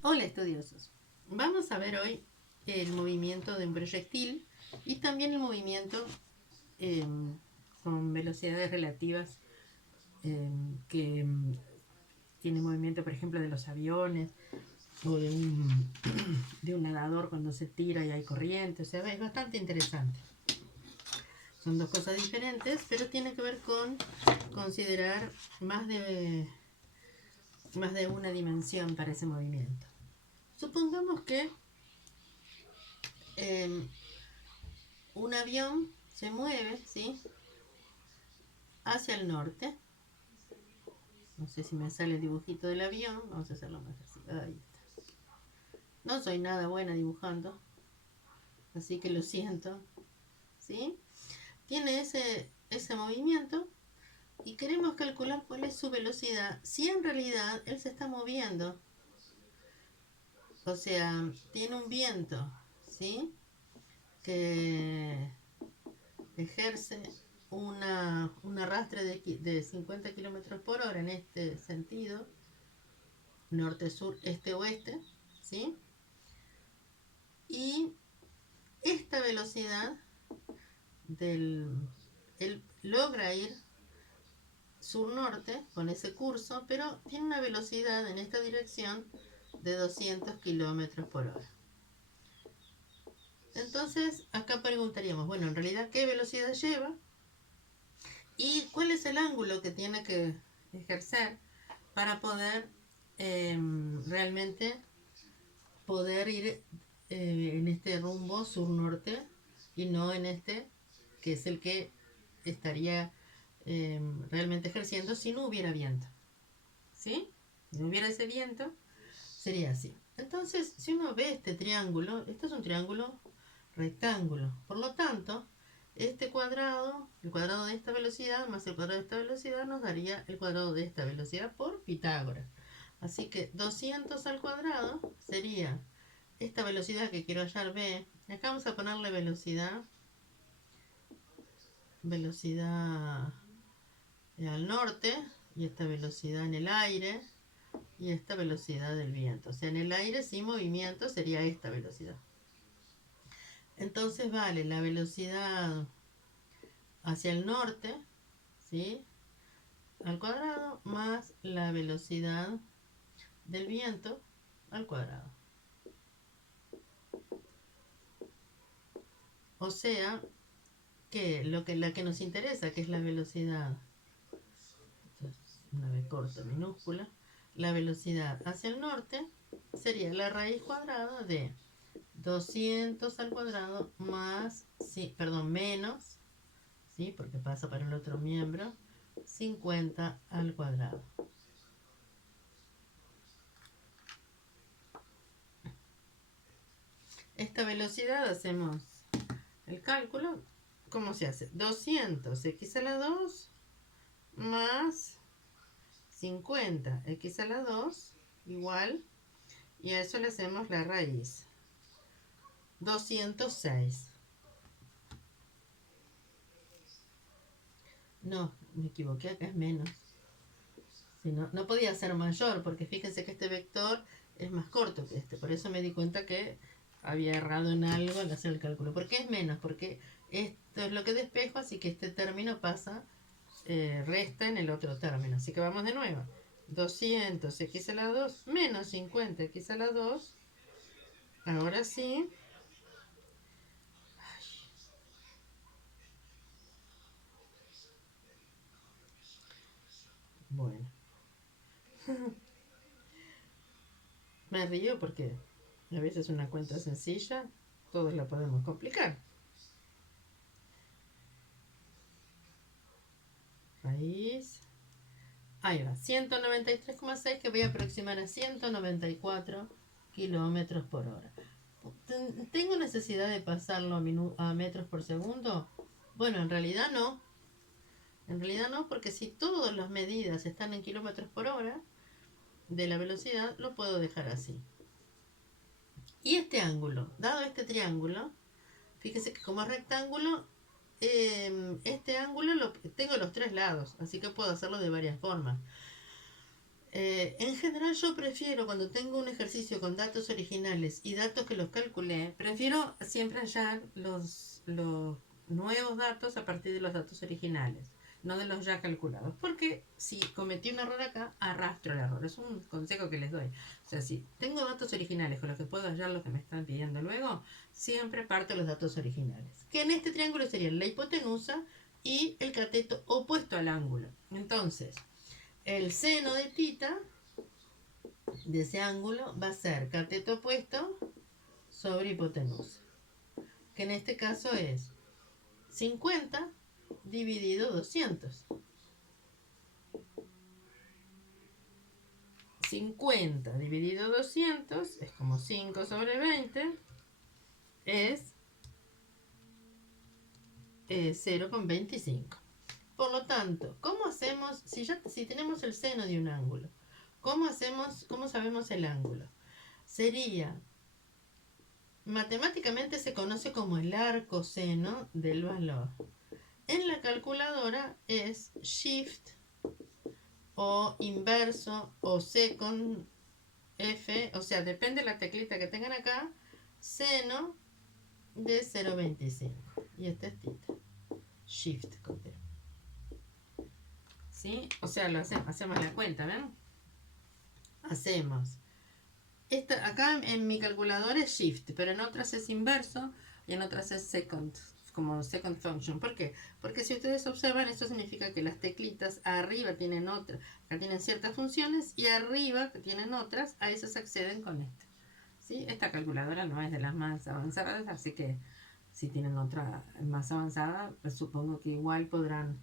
Hola estudiosos, vamos a ver hoy el movimiento de un proyectil y también el movimiento eh, con velocidades relativas eh, que tiene movimiento, por ejemplo, de los aviones o de un nadador cuando se tira y hay corriente. O sea, es bastante interesante. Son dos cosas diferentes, pero tiene que ver con considerar más de una dimensión para ese movimiento. Supongamos que eh, un avión se mueve, ¿sí? Hacia el norte. No sé si me sale el dibujito del avión. Vamos a hacerlo más así. Ahí está. No soy nada buena dibujando, así que lo siento, ¿sí? Tiene ese movimiento y queremos calcular cuál es su velocidad. Si en realidad él se está moviendo, o sea, tiene un viento, ¿sí? Que ejerce un arrastre de 50 kilómetros por hora en este sentido, norte, sur, este, oeste, ¿sí? Y esta velocidad del... Él logra ir sur-norte con ese curso, pero tiene una velocidad en esta dirección de 200 kilómetros por hora. Entonces, acá preguntaríamos, bueno, en realidad, ¿qué velocidad lleva? ¿Y cuál es el ángulo que tiene que ejercer para poder realmente poder ir en este rumbo sur-norte y no en este, que es el que estaría realmente ejerciendo si no hubiera viento? ¿Sí? Si no hubiera ese viento, sería así. Entonces, si uno ve este triángulo, este es un triángulo rectángulo. Por lo tanto, este cuadrado, el cuadrado de esta velocidad más el cuadrado de esta velocidad nos daría el cuadrado de esta velocidad por Pitágoras. Así que 200 al cuadrado sería esta velocidad que quiero hallar b. Acá vamos a ponerle velocidad al norte y esta velocidad en el aire y esta velocidad del viento. O sea, en el aire sin movimiento sería esta velocidad. Entonces vale la velocidad hacia el norte, ¿sí? Al cuadrado más la velocidad del viento al cuadrado. O sea, que la que nos interesa, que es la velocidad, una B corta minúscula, la velocidad hacia el norte sería la raíz cuadrada de 200 al cuadrado más, sí, perdón, menos, ¿sí? Porque pasa para el otro miembro, 50 al cuadrado. Esta velocidad hacemos el cálculo. ¿Cómo se hace? 200x a la 2 más 50x a la 2 igual, y a eso le hacemos la raíz. 206. No, me equivoqué, acá es menos. Si no, no podía ser mayor, porque fíjense que este vector es más corto que este. Por eso me di cuenta que había errado en algo al hacer el cálculo. ¿Por qué es menos? Porque esto es lo que despejo, así que este término pasa, resta en el otro término. Así que vamos de nuevo. 200x a la 2 menos 50x a la 2. Ahora sí. Bueno. Me río porque a veces una cuenta sencilla, todos la podemos complicar. Raíz. Ahí va, 193,6, que voy a aproximar a 194 kilómetros por hora. ¿Tengo necesidad de pasarlo a metros por segundo? Bueno, en realidad no. En realidad no, porque si todas las medidas están en kilómetros por hora de la velocidad, lo puedo dejar así. Y este ángulo, dado este triángulo, fíjese que como es rectángulo, este ángulo tengo los tres lados, así que puedo hacerlo de varias formas. En general yo prefiero, cuando tengo un ejercicio con datos originales y datos que los calculé, prefiero siempre hallar los nuevos datos a partir de los datos originales, no de los ya calculados. Porque si cometí un error acá, arrastro el error. Es un consejo que les doy. O sea, si tengo datos originales con los que puedo hallar lo que me están pidiendo luego, siempre parto de los datos originales. Que en este triángulo serían la hipotenusa y el cateto opuesto al ángulo. Entonces, el seno de tita de ese ángulo va a ser cateto opuesto sobre hipotenusa, que en este caso es 50 dividido 200. 50 dividido 200 es como 5 sobre 20, es 0,25. Por lo tanto, ¿cómo hacemos si tenemos el seno de un ángulo? ¿Cómo sabemos el ángulo? Sería, matemáticamente se conoce como el arco seno del valor. En la calculadora es shift o inverso o second F, o sea, depende de la teclita que tengan acá, seno de 0,25. Y este es tita. Shift con T. ¿Sí? O sea, hacemos la cuenta, ¿ven? Hacemos. Acá en mi calculadora es shift, pero en otras es inverso y en otras es second, como second function. ¿Por qué? Porque si ustedes observan, esto significa que las teclitas arriba tienen otras, acá tienen ciertas funciones y arriba que tienen otras, a esas acceden con esto. ¿Sí? Esta calculadora no es de las más avanzadas, así que si tienen otra más avanzada, pues supongo que igual podrán,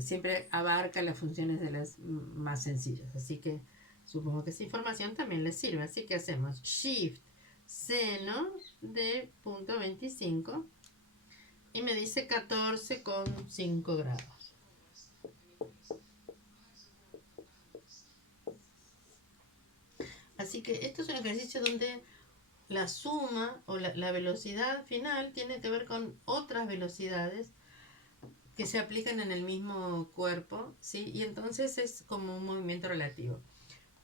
siempre abarca las funciones de las más sencillas, así que supongo que esa información también les sirve. Así que hacemos shift seno de punto 25 y me dice 14,5 grados. Así que esto es un ejercicio donde la suma o la velocidad final tiene que ver con otras velocidades que se aplican en el mismo cuerpo, ¿sí? Y entonces es como un movimiento relativo.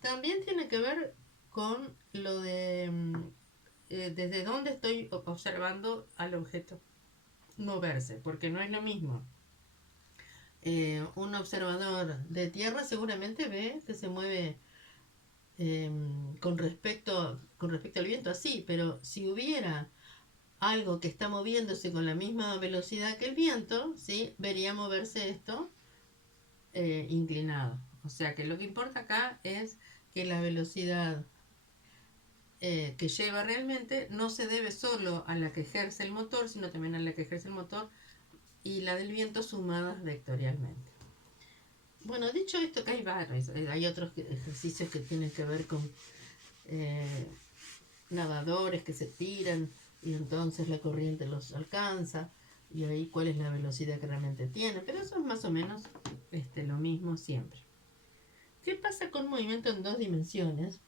También tiene que ver con lo de desde dónde estoy observando al objeto moverse, porque no es lo mismo. Un observador de tierra seguramente ve que se mueve con respecto al viento así, pero si hubiera algo que está moviéndose con la misma velocidad que el viento, ¿sí? Vería moverse esto inclinado. O sea que lo que importa acá es que la velocidad que lleva realmente no se debe solo a la que ejerce el motor, sino también a la que ejerce el motor y la del viento sumadas vectorialmente. Bueno, dicho esto, que hay varios, hay otros ejercicios que tienen que ver con eh, nadadores que se tiran y entonces la corriente los alcanza y ahí cuál es la velocidad que realmente tiene, pero eso es más o menos lo mismo siempre. ¿Qué pasa con movimiento en dos dimensiones?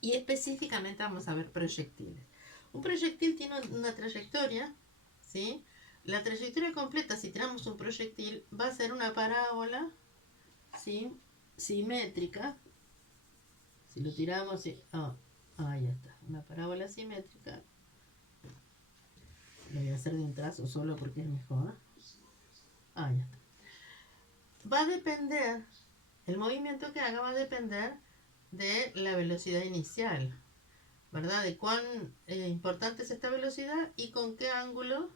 Y específicamente vamos a ver proyectiles. Un proyectil tiene una trayectoria, ¿sí? La trayectoria completa, si tiramos un proyectil, va a ser una parábola, ¿sí? Simétrica. Si lo tiramos, ahí está, una parábola simétrica. Lo voy a hacer de un trazo solo porque es mejor. Ahí está. Va a depender, el movimiento que haga va a depender de la velocidad inicial, ¿verdad? De cuán importante es esta velocidad y con qué ángulo,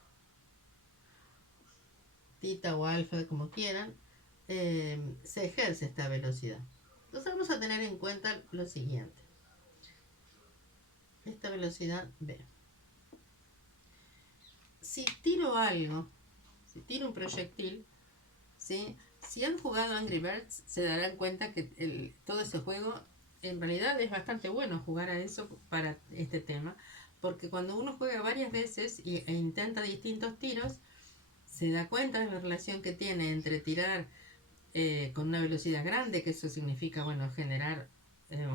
tita o alfa, como quieran, se ejerce esta velocidad. Entonces vamos a tener en cuenta lo siguiente. Esta velocidad B. Si tiro algo, si tiro un proyectil, ¿sí? Si han jugado Angry Birds, se darán cuenta que todo ese juego en realidad es bastante bueno jugar a eso para este tema, porque cuando uno juega varias veces e intenta distintos tiros, se da cuenta de la relación que tiene entre tirar con una velocidad grande, que eso significa, bueno, generar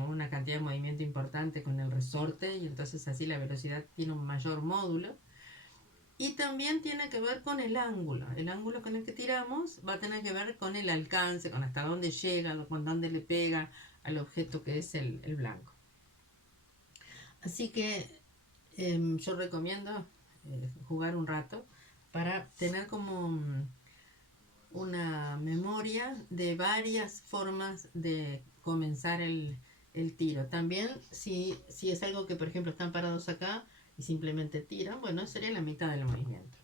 una cantidad de movimiento importante con el resorte y entonces así la velocidad tiene un mayor módulo, Y también tiene que ver con el ángulo. El ángulo con el que tiramos va a tener que ver con el alcance, con hasta dónde llega, con dónde le pega al objeto que es el blanco. Así que yo recomiendo jugar un rato para tener como una memoria de varias formas de comenzar el tiro. También si es algo que, por ejemplo, están parados acá y simplemente tiran, bueno, sería la mitad del movimiento.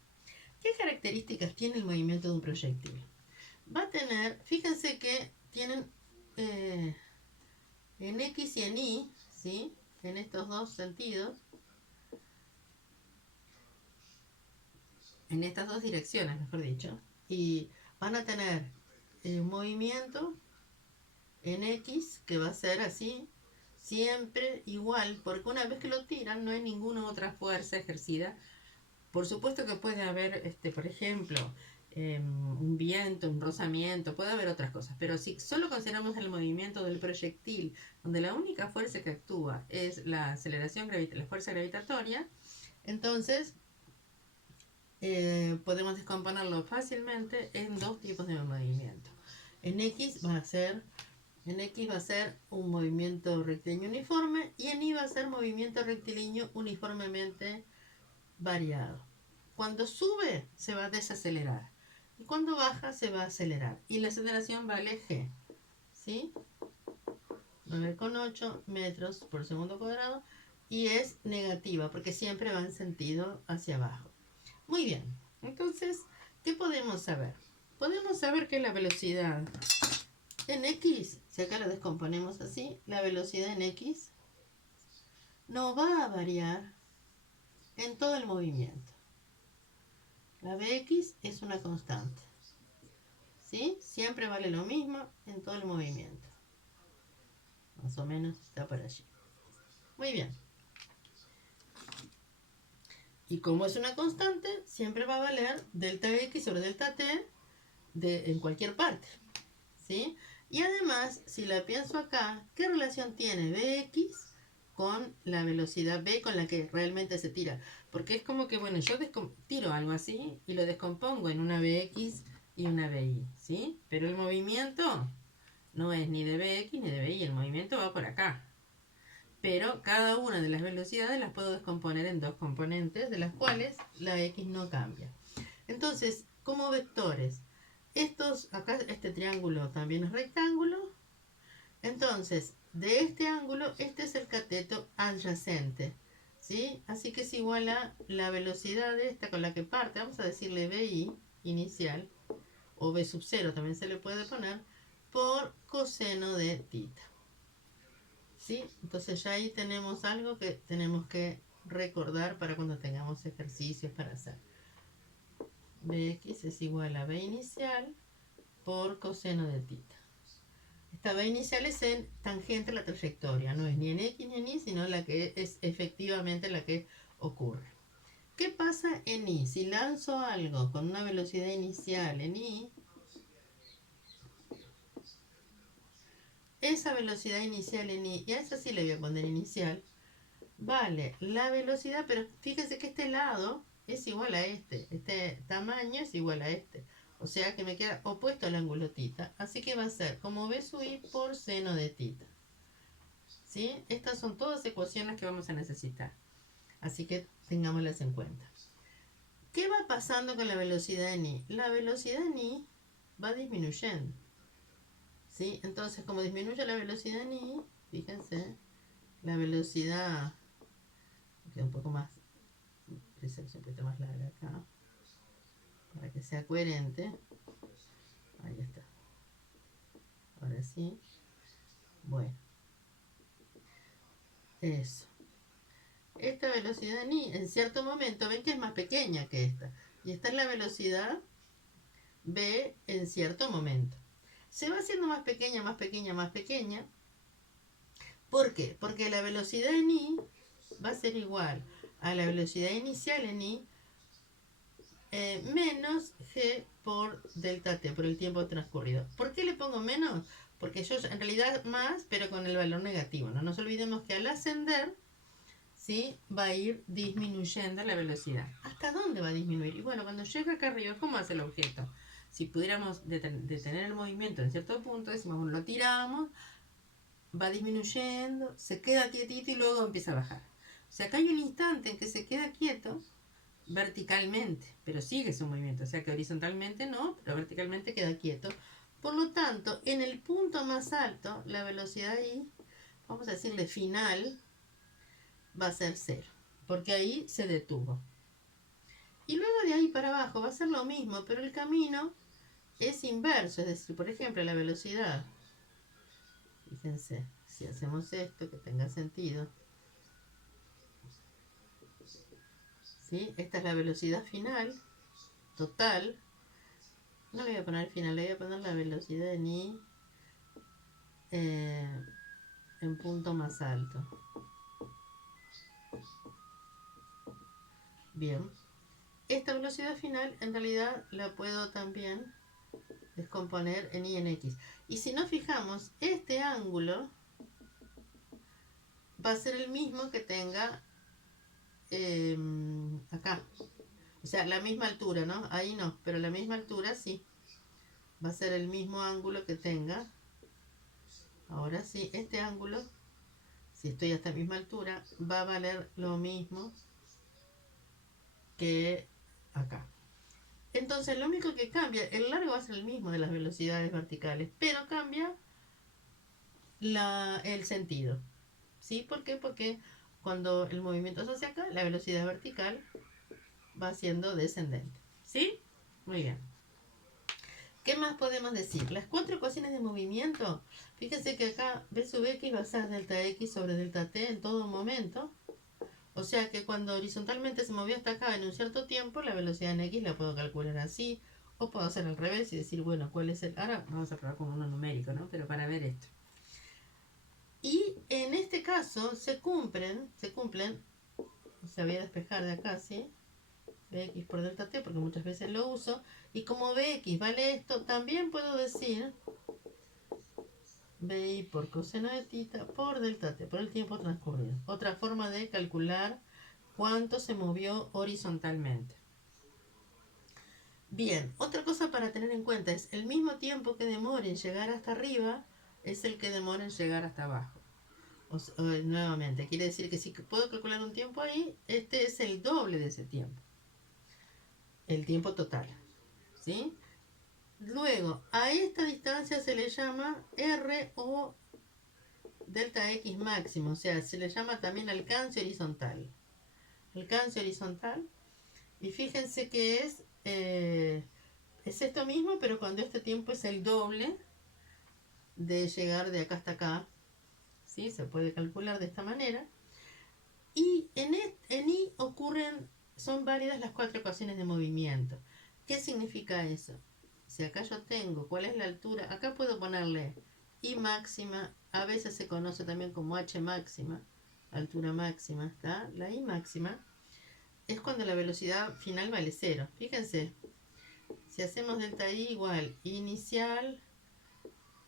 ¿Qué características tiene el movimiento de un proyectil? Va a tener, fíjense que tienen en X y en Y, ¿sí? En estos dos sentidos, en estas dos direcciones, mejor dicho, y van a tener un movimiento en X que va a ser así, siempre igual, porque una vez que lo tiran no hay ninguna otra fuerza ejercida. Por supuesto que puede haber, por ejemplo, un viento, un rozamiento, puede haber otras cosas, pero si solo consideramos el movimiento del proyectil, donde la única fuerza que actúa es la aceleración, la fuerza gravitatoria, entonces podemos descomponerlo fácilmente en dos tipos de movimiento. En X va a ser un movimiento rectilíneo uniforme y en Y va a ser movimiento rectilíneo uniformemente variado. Cuando sube se va a desacelerar y cuando baja se va a acelerar y la aceleración vale G, ¿sí? 9,8 metros por segundo cuadrado y es negativa porque siempre va en sentido hacia abajo. Muy bien, entonces, ¿qué podemos saber? Podemos saber que la velocidad en X, si acá lo descomponemos así, la velocidad en X no va a variar en todo el movimiento. La Bx es una constante, ¿sí? Siempre vale lo mismo en todo el movimiento. Más o menos está por allí. Muy bien. Y como es una constante, siempre va a valer delta X sobre delta T en cualquier parte, ¿sí? Y además, si la pienso acá, ¿qué relación tiene Bx con la velocidad v con la que realmente se tira? Porque es como que, bueno, yo tiro algo así y lo descompongo en una Bx y una Bi, ¿sí? Pero el movimiento no es ni de Bx ni de Bi, el movimiento va por acá. Pero cada una de las velocidades las puedo descomponer en dos componentes, de las cuales la x no cambia. Entonces, como vectores, acá este triángulo también es rectángulo. Entonces, de este ángulo, este es el cateto adyacente, ¿sí? Así que es igual a la velocidad de esta con la que parte, vamos a decirle BI inicial, o B sub 0 también se le puede poner, por coseno de tita. ¿Sí? Entonces ya ahí tenemos algo que tenemos que recordar para cuando tengamos ejercicios para hacer. Bx es igual a B inicial por coseno de tita. Esta B inicial es en tangente a la trayectoria, no es ni en X ni en Y, sino la que es efectivamente la que ocurre. ¿Qué pasa en Y? Si lanzo algo con una velocidad inicial en Y, esa velocidad inicial en Y, y a esa sí le voy a poner inicial, vale la velocidad, pero fíjense que este lado es igual a este tamaño es igual a este. O sea que me queda opuesto al ángulo tita. Así que va a ser como B sub I por seno de tita. ¿Sí? Estas son todas ecuaciones que vamos a necesitar. Así que tengámoslas en cuenta. ¿Qué va pasando con la velocidad en I? La velocidad en I va disminuyendo. ¿Sí? Entonces, como disminuye la velocidad en I, fíjense, la velocidad queda un poco más, un poquito más larga acá, para que sea coherente. Ahí está. Ahora sí. Bueno. Eso. Esta velocidad en cierto momento ven que es más pequeña que esta. Y esta es la velocidad v en cierto momento. Se va haciendo más pequeña, más pequeña, más pequeña. ¿Por qué? Porque la velocidad en I va a ser igual a la velocidad inicial en I menos g por delta t, por el tiempo transcurrido. ¿Por qué le pongo menos? Porque yo en realidad más, pero con el valor negativo. No nos olvidemos que al ascender ¿sí? Va a ir disminuyendo la velocidad. ¿Hasta dónde va a disminuir? Y bueno, cuando llega acá arriba, ¿cómo hace el objeto? Si pudiéramos detener el movimiento en cierto punto, decimos, bueno, lo tiramos, va disminuyendo, se queda quietito y luego empieza a bajar. O sea, acá hay un instante en que se queda quieto verticalmente, pero sigue su movimiento. O sea que horizontalmente no, pero verticalmente queda quieto. Por lo tanto, en el punto más alto, la velocidad ahí, vamos a decirle final, va a ser 0, porque ahí se detuvo. Y luego de ahí para abajo va a ser lo mismo, pero el camino es inverso, es decir, por ejemplo, la velocidad. Fíjense, si hacemos esto, que tenga sentido. ¿Sí? Esta es la velocidad final, total. No le voy a poner final, le voy a poner la velocidad en I en punto más alto. Bien. Esta velocidad final en realidad la puedo también descomponer en I en X. Y si nos fijamos, este ángulo va a ser el mismo que tenga acá. O sea, la misma altura, ¿no? Ahí no, pero la misma altura sí. Va a ser el mismo ángulo que tenga. Ahora sí, este ángulo, si estoy a esta misma altura, va a valer lo mismo que acá. Entonces, lo único que cambia, el largo va a ser el mismo de las velocidades verticales, pero cambia el sentido. ¿Sí? ¿Por qué? Porque cuando el movimiento es hacia acá, la velocidad vertical va siendo descendente. ¿Sí? Muy bien. ¿Qué más podemos decir? Las cuatro ecuaciones de movimiento. Fíjense que acá B sub X va a ser delta X sobre delta T en todo momento. O sea que cuando horizontalmente se movió hasta acá en un cierto tiempo, la velocidad en X la puedo calcular así. O puedo hacer al revés y decir, bueno, ¿cuál es el...? Ahora vamos a probar con uno numérico, ¿no? Pero para ver esto. Y en este caso se cumplen, o sea, voy a despejar de acá, ¿sí? Bx por delta t, porque muchas veces lo uso. Y como Bx vale esto, también puedo decir Bi por coseno de tita por delta t, por el tiempo transcurrido. Otra forma de calcular cuánto se movió horizontalmente. Bien, otra cosa para tener en cuenta es el mismo tiempo que demora en llegar hasta arriba es el que demora en llegar hasta abajo. Nuevamente, quiere decir que si puedo calcular un tiempo ahí, este es el doble de ese tiempo. El tiempo total. ¿Sí? Luego, a esta distancia se le llama R o delta X máximo, o sea, se le llama también alcance horizontal. Alcance horizontal. Y fíjense que es esto mismo, pero cuando este tiempo es el doble de llegar de acá hasta acá. ¿Sí? Se puede calcular de esta manera. Y en I son válidas las cuatro ecuaciones de movimiento. ¿Qué significa eso? Si acá yo tengo cuál es la altura, acá puedo ponerle I máxima, a veces se conoce también como H máxima, altura máxima, ¿está? La I máxima es cuando la velocidad final vale 0. Fíjense, si hacemos delta I igual inicial,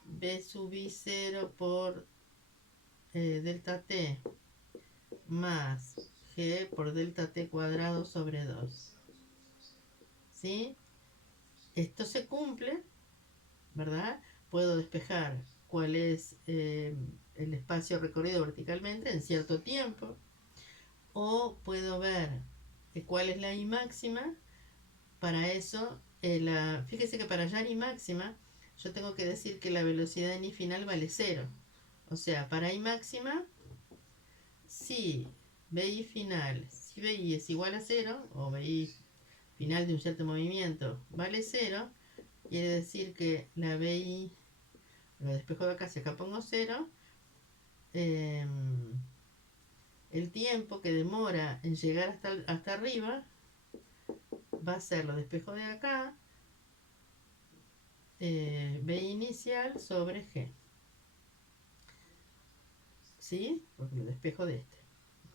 B sub I 0 por delta T más G por delta T cuadrado sobre 2. ¿Sí? Esto se cumple, ¿verdad? Puedo despejar cuál es el espacio recorrido verticalmente en cierto tiempo. O puedo ver cuál es la I máxima. Para eso, fíjese que para hallar I máxima, yo tengo que decir que la velocidad en I final vale 0. O sea, para I máxima, si BI final, si BI es igual a 0, o BI final de un cierto movimiento vale 0, quiere decir que la BI, lo despejo de acá, si acá pongo 0, el tiempo que demora en llegar hasta arriba va a ser, lo despejo de acá, BI inicial sobre G. ¿Sí? Porque lo despejo de este.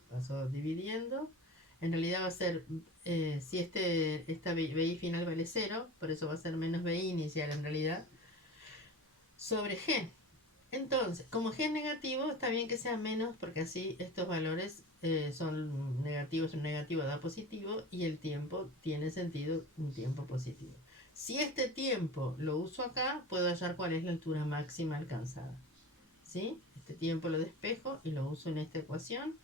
Paso dividiendo. En realidad va a ser, si esta BI final vale 0, por eso va a ser menos BI inicial en realidad, sobre G. Entonces, como G es negativo, está bien que sea menos porque así estos valores son negativos, un negativo da positivo y el tiempo tiene sentido un tiempo positivo. Si este tiempo lo uso acá, puedo hallar cuál es la altura máxima alcanzada. ¿Sí? Este tiempo lo despejo y lo uso en esta ecuación.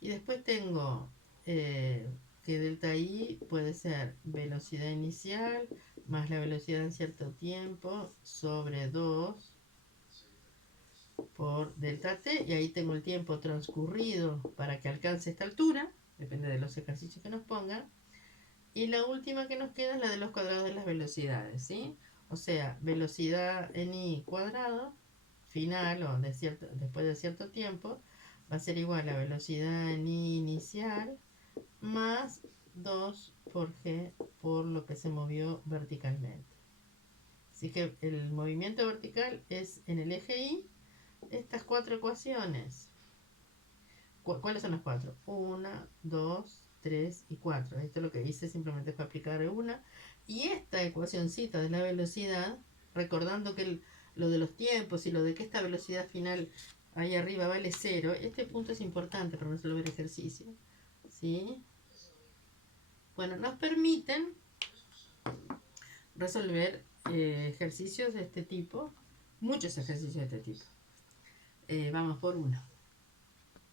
Y después tengo que delta I puede ser velocidad inicial más la velocidad en cierto tiempo sobre 2 por delta t, y ahí tengo el tiempo transcurrido para que alcance esta altura, depende de los ejercicios que nos pongan. Y la última que nos queda es la de los cuadrados de las velocidades, ¿sí? O sea, velocidad en i cuadrado final o después de cierto tiempo va a ser igual a velocidad en i inicial más 2 por g por lo que se movió verticalmente. Así que el movimiento vertical es en el eje y estas cuatro ecuaciones. ¿Cuáles son las cuatro? 1, 2, 3 y 4. Esto es lo que hice, simplemente fue aplicar una. Y esta ecuacioncita de la velocidad, recordando que lo de los tiempos y lo de que esta velocidad final ahí arriba vale 0, este punto es importante para resolver el ejercicio. ¿Sí? Bueno, nos permiten resolver ejercicios de este tipo, muchos ejercicios de este tipo. Vamos por uno.